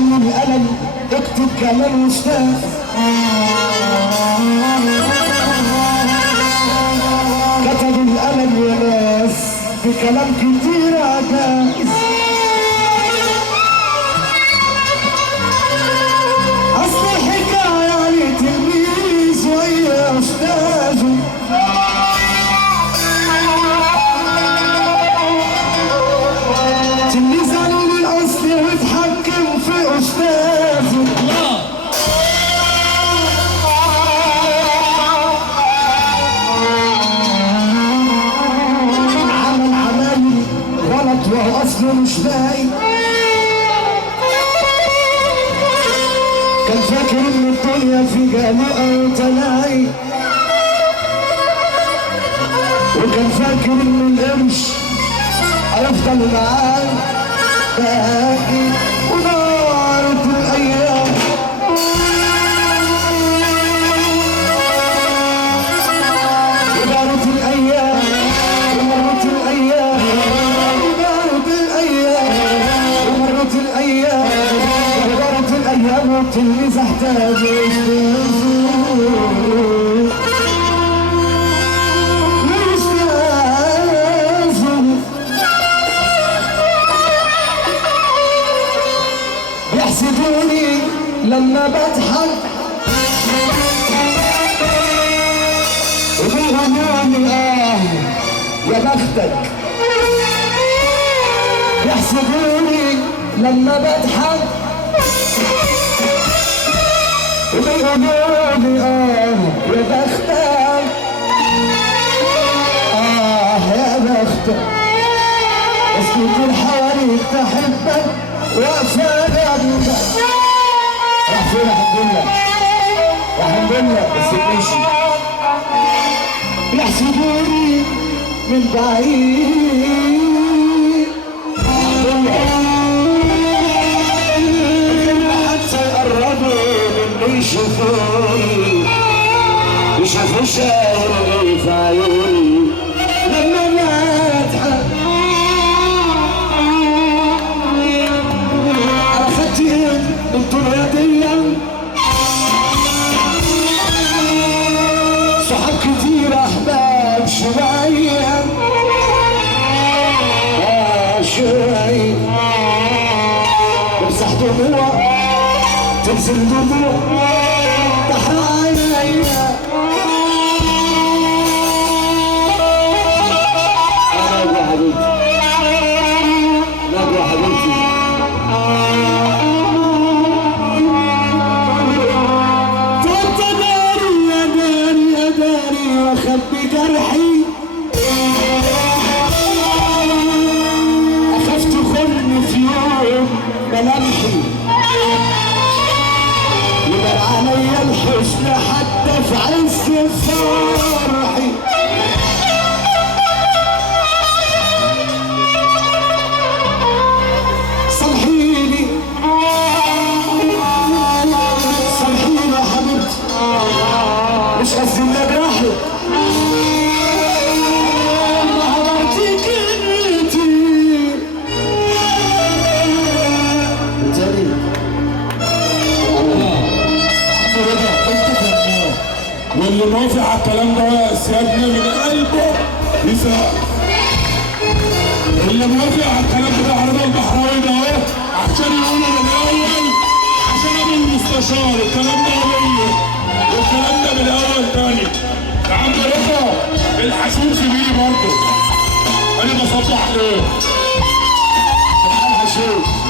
لي القلم اكتب كلام استاذ. كتب القلم يا ناس بكلام كتير عجاز. اصل الحكايه علي تلميذ ويا استاذه. تلميذ قالوا لي الاصل واتحكم في استاذه. عمل عمايل غلط وهو اصله مش باين. كان فاكر ان الدنيا في جميع وتلاقي، وكان فاكر ان القرش هيفضل معاه باقي. ونارت الايام ودارت الايام ومرت الايام ودارت الايام ومرت الايام ودارت الايام والتلميذ احتاج يحسدوني لما بضحك وبيهموني يا بختك. يحسدوني لما بضحك وبيهموني يا بختك. يا بختك بس كتير حواليك تحبك واقفة جنبك. راح فين؟ الحمد لله بس ماشي. يحسدوني من بعيد حتى يقربوا مني يشوفوني يشوفوا شعري في عيوني لما بضحك. الدنيا دي صحاب كتير احباب شوية شوية تمسح دموع تنزل دموع تحرق عينيا. نجوى حبيبتي نجوى حبيبتي أخبي جرحي. أخاف تخن في يوم ملامحي يبان عليا الحزن حتى في عز فرحي. سامحيني سامحيني يا حبيبتي مش قصدي اني اجرحك. واللي موافق على الكلام ده سيادنا من قلبه يسقف. اللي موافق على الكلام ده عرض البحراوي ده اهو عشان يقولوا من الاول عشان ابو المستشار الكلام ده قوي والكلام ده من الاول تاني. يا عم رضا الحشوش في ايدي برضه انا بصبح له. الحشوش